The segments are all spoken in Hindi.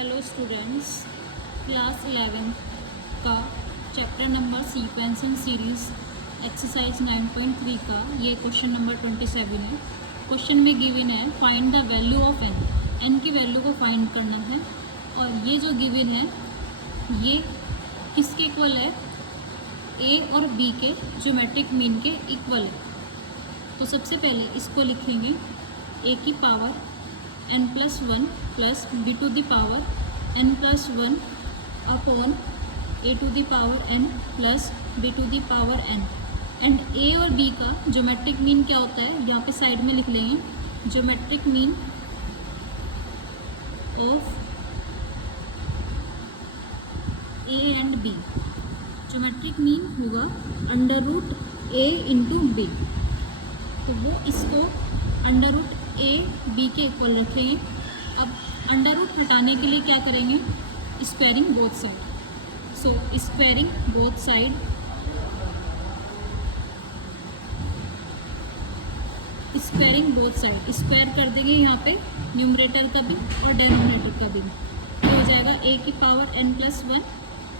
हेलो स्टूडेंट्स, क्लास 11 का chapter number sequencing series exercise 9.3 का ये क्वेश्चन नंबर 27 है। क्वेश्चन में गिवन है find the value of n की वैल्यू को फाइंड करना है। और ये जो गिवन है ये किसके इक्वल है, ए और बी के ज्योमेट्रिक मीन के इक्वल है। तो सबसे पहले इसको लिखेंगे ए की power n+1 plus B to the power n+1 upon A to the power n plus B to the power n। And A और बी का ज्योमेट्रिक मीन क्या होता है, यहाँ पे साइड में लिख लेंगे। Geometric mean of a and b, geometric mean होगा √a इंटू बी। तो वो इसको √a बी के इक्वल रखेंगे। अब अंडर रूट हटाने के लिए क्या करेंगे, स्क्वायरिंग बोथ साइड। सो स्क्वायरिंग बोथ साइड, स्क्वायर कर देंगे यहाँ पे न्यूमरेटर का भी और डेनोमिनेटर का भी। तो हो जाएगा a की पावर n+1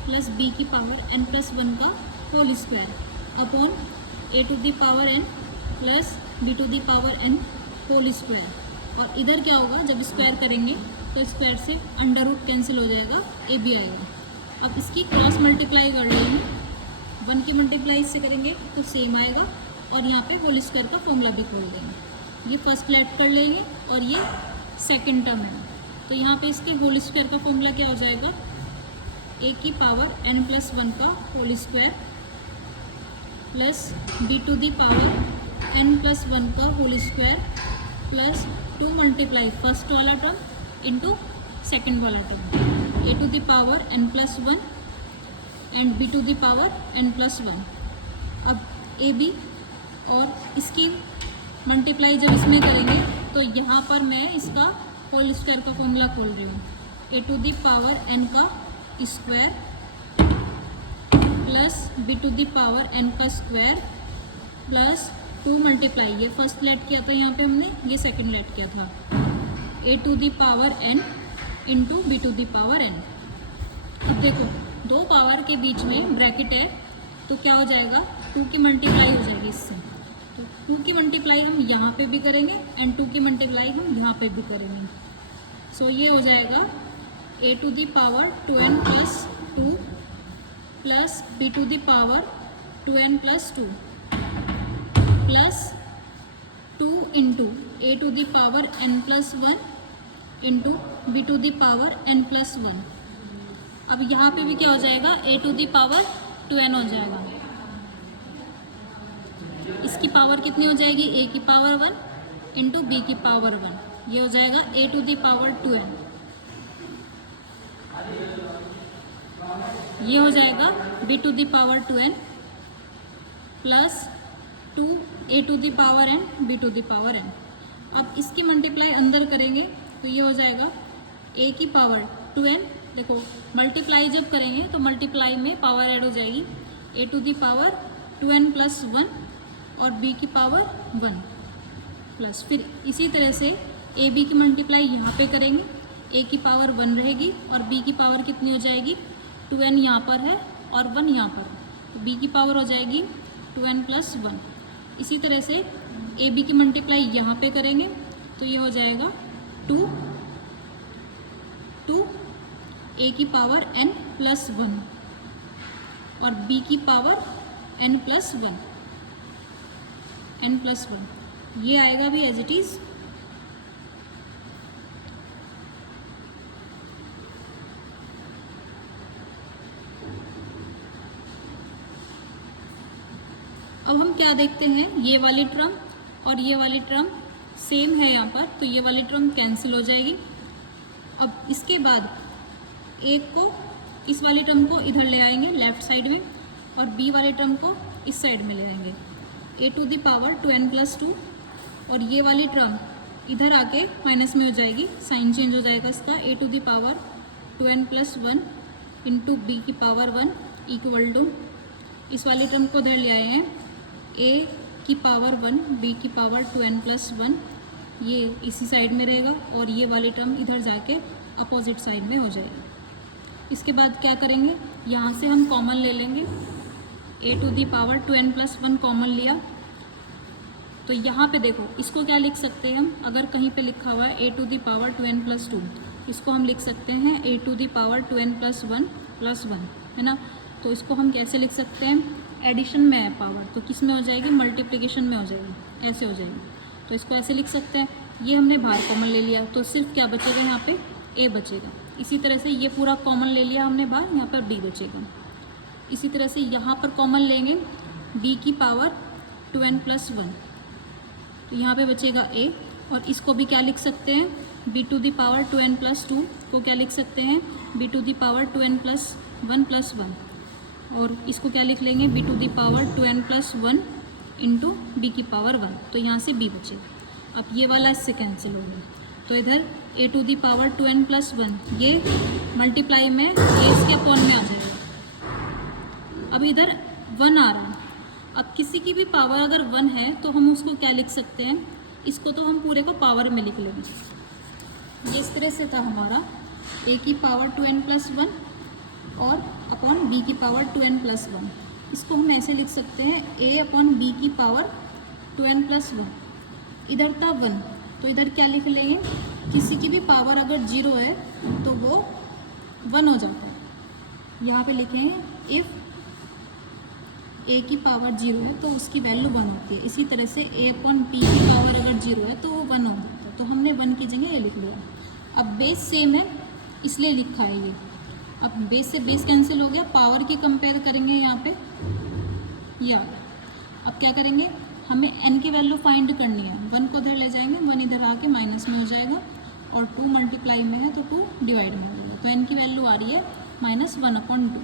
प्लस b की पावर n+1 का whole square upon a to the power n plus b to the power n whole square. और इधर क्या होगा, जब स्क्वायर करेंगे तो स्क्वायर से अंडर रूट कैंसिल हो जाएगा, ए बी आएगा। अब इसकी क्रॉस मल्टीप्लाई कर लेंगे, 1 की मल्टीप्लाई इससे करेंगे तो सेम आएगा। और यहाँ पे होल स्क्वायर का फॉर्मूला भी खोल देंगे। ये फर्स्ट लेट कर लेंगे और ये सेकंड टर्म है। तो यहाँ पे इसके होल स्क्वायर का फॉर्मूला क्या हो जाएगा, ए की पावर n+1 का whole square plus B to the power n+1 का whole square plus 2 multiply first वाला टर्म इंटू सेकेंड वाला term, a to the power n+1 and b to the power n+1। अब ए बी और इसकी मल्टीप्लाई जब इसमें करेंगे तो यहाँ पर मैं इसका होल स्क्वायर का फॉर्मूला खोल रही हूँ, a to the power n का square plus B to the power n का स्क्वायर प्लस 2 मल्टीप्लाई, ये फर्स्ट लेट किया था यहाँ पे हमने, ये सेकंड लेट किया था, A to the power n into B to the power n। अब देखो दो पावर के बीच में ब्रैकेट है तो क्या हो जाएगा, 2 की मल्टीप्लाई हो जाएगी इससे। तो 2 की मल्टीप्लाई हम यहाँ पे भी करेंगे एंड 2 की मल्टीप्लाई हम यहाँ पे भी करेंगे। सो ये हो जाएगा A to the power 2n plus 2 plus B to the power 2n plus 2 plus 2 into A to the power n+1 into B to the power n+1। अब यहाँ पे भी क्या हो जाएगा, A to the power 2n हो जाएगा। इसकी पावर कितनी हो जाएगी, ए की पावर 1 इंटू बी की पावर 1, ये हो जाएगा A to the power 2n। ये हो जाएगा b to the power 2n plus 2 a to the power n b to the power n। अब इसकी मल्टीप्लाई अंदर करेंगे तो ये हो जाएगा ए की पावर 2n। देखो मल्टीप्लाई जब करेंगे तो मल्टीप्लाई में पावर ऐड हो जाएगी, A to the power 2n plus 1 और b की पावर 1 प्लस, फिर इसी तरह से ए बी की मल्टीप्लाई यहाँ पे करेंगे, ए की पावर 1 रहेगी और b की पावर कितनी हो जाएगी, 2n यहाँ पर है और 1 यहाँ पर, तो b की पावर हो जाएगी 2n प्लस 1। इसी तरह से ए बी की मल्टीप्लाई यहाँ पे करेंगे तो ये हो जाएगा 2 ए की पावर n प्लस 1 और b की पावर n प्लस 1, ये आएगा भी एज इट इज़। अब हम क्या देखते हैं, ये वाली टर्म और ये वाली टर्म सेम है यहाँ पर, तो ये वाली टर्म कैंसिल हो जाएगी। अब इसके बाद एक को, इस वाली टर्म को इधर ले आएंगे लेफ़्ट साइड में और बी वाले टर्म को इस साइड में ले आएंगे, A to the power 2n plus 2 और ये वाली टर्म इधर आके माइनस में हो जाएगी, साइन चेंज हो जाएगा इसका, A to the power 2n plus 1 into B की पावर 1 इक्वल टू, इस वाली टर्म को इधर ले आए हैं, ए की पावर 1 बी की पावर 2n प्लस 1, ये इसी साइड में रहेगा और ये वाली टर्म इधर जाके अपोजिट साइड में हो जाएगी। इसके बाद क्या करेंगे, यहाँ से हम कॉमन ले लेंगे, a to the power 2n+1 common लिया तो यहाँ पे देखो इसको क्या लिख सकते हैं हम, अगर कहीं पे लिखा हुआ है a to the power 2n+2, इसको हम लिख सकते हैं a to the power 2n+1+1, है ना। तो इसको हम कैसे लिख सकते हैं, एडिशन में है पावर तो किस में हो जाएगी, मल्टीप्लिकेशन में हो जाएगी, ऐसे हो जाएगी। तो इसको ऐसे लिख सकते हैं। ये हमने बाहर कॉमन ले लिया तो सिर्फ क्या बचेगा, यहाँ पे a बचेगा। इसी तरह से ये पूरा कॉमन ले लिया हमने बाहर, यहाँ पर b बचेगा। इसी तरह से यहाँ पर कॉमन लेंगे b की पावर 2n+1 तो यहाँ पे बचेगा a, और इसको भी क्या लिख सकते हैं, b to the power 2n+2 को क्या लिख सकते हैं, b to the power 2n+1+1, और इसको क्या लिख लेंगे, b to the power 2n+1 into b की पावर 1, तो यहाँ से b बचेगा। अब ये वाला इससे कैंसिल हो गया तो इधर a to the power 2n+1 ये मल्टीप्लाई में a इसके अपॉन में आ जाएगा। अब इधर 1 आ रहा है, अब किसी की भी पावर अगर 1 है तो हम उसको क्या लिख सकते हैं, इसको तो हम पूरे को पावर में लिख लेंगे। ये इस तरह से था हमारा a की पावर 2n+1 और अपॉन b की पावर 2n+1। इसको हम ऐसे लिख सकते हैं a अपॉन b की पावर 2n+1। इधर था 1 तो इधर क्या लिख लेंगे, किसी की भी पावर अगर 0 है तो वो 1 हो जाता है। यहाँ पे लिखेंगे इफ़ a की पावर 0 है तो उसकी वैल्यू 1 होती है। इसी तरह से a अपॉन p की पावर अगर 0 है तो वो 1 हो जाता है। तो हमने 1 की जगह ये लिख लिया। अब बेस सेम है इसलिए लिखा है ये। अब बेस से बेस कैंसिल हो गया, पावर की कंपेयर करेंगे यहाँ पे या। अब क्या करेंगे, हमें n की वैल्यू फाइंड करनी है। 1 को इधर ले जाएंगे, 1 इधर आके माइनस में हो जाएगा, और 2 मल्टीप्लाई में है तो 2 डिवाइड में हो जाएगा। तो n की वैल्यू आ रही है -1/2।